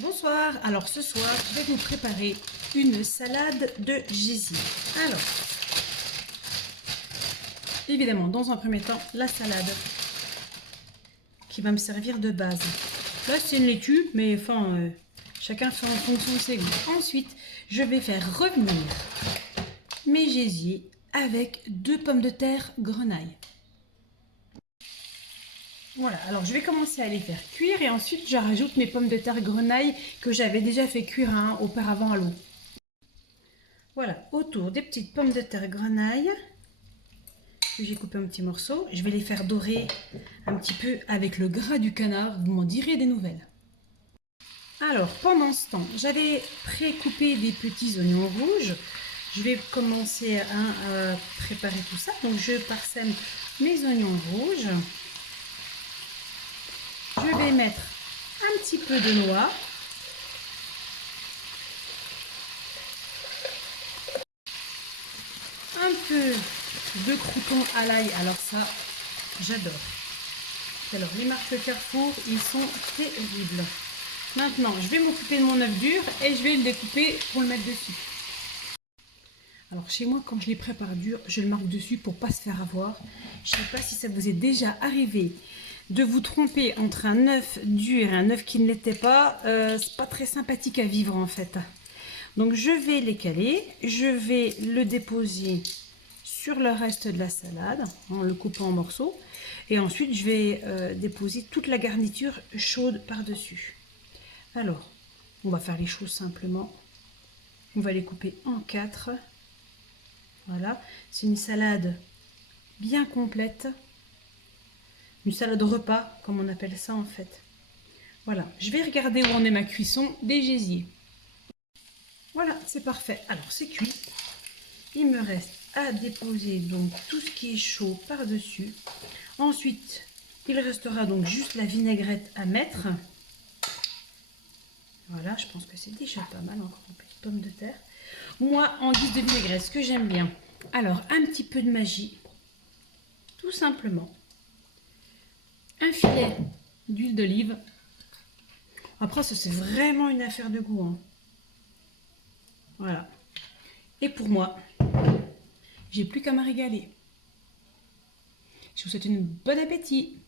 Bonsoir, alors ce soir je vais vous préparer une salade de gésil. Alors, évidemment dans un premier temps la salade qui va me servir de base. Là c'est une laitue mais enfin chacun fait en fonction de ses goûts. Ensuite je vais faire revenir mes gésiers avec 2 pommes de terre grenaille. Voilà, alors je vais commencer à les faire cuire et ensuite je rajoute mes pommes de terre grenaille que j'avais déjà fait cuire auparavant à l'eau. Voilà, autour des petites pommes de terre grenaille que j'ai coupé en petits morceaux, je vais les faire dorer un petit peu avec le gras du canard, vous m'en direz des nouvelles. Alors pendant ce temps, j'avais pré-coupé des petits oignons rouges. Je vais commencer à préparer tout ça. Donc je parsème mes oignons rouges. Je vais mettre un petit peu de noix. Un peu de croûtons à l'ail. Alors ça, j'adore. Alors les marques Carrefour, ils sont terribles. Maintenant, je vais m'occuper de mon œuf dur et je vais le découper pour le mettre dessus. Alors chez moi, quand je les prépare dur, je le marque dessus pour pas se faire avoir. Je ne sais pas si ça vous est déjà arrivé de vous tromper entre un œuf dur et un œuf qui ne l'était pas. C'est pas très sympathique à vivre en fait. Donc je vais les caler, je vais le déposer sur le reste de la salade en le coupant en morceaux. Et ensuite, je vais déposer toute la garniture chaude par-dessus. Alors, on va faire les choses simplement. On va les couper en 4. Voilà, c'est une salade bien complète. Une salade repas, comme on appelle ça en fait. Voilà, je vais regarder où en est ma cuisson des gésiers. Voilà, c'est parfait. Alors, c'est cuit. Il me reste à déposer donc tout ce qui est chaud par-dessus. Ensuite, il restera donc juste la vinaigrette à mettre. Voilà, je pense que c'est déjà pas mal, encore une petite pomme de terre. Moi, en guise de vinaigrette, ce que j'aime bien, alors un petit peu de magie, tout simplement. Un filet d'huile d'olive. Après, ça c'est vraiment une affaire de goût, hein. Voilà. Et pour moi, j'ai plus qu'à me régaler. Je vous souhaite un bon appétit.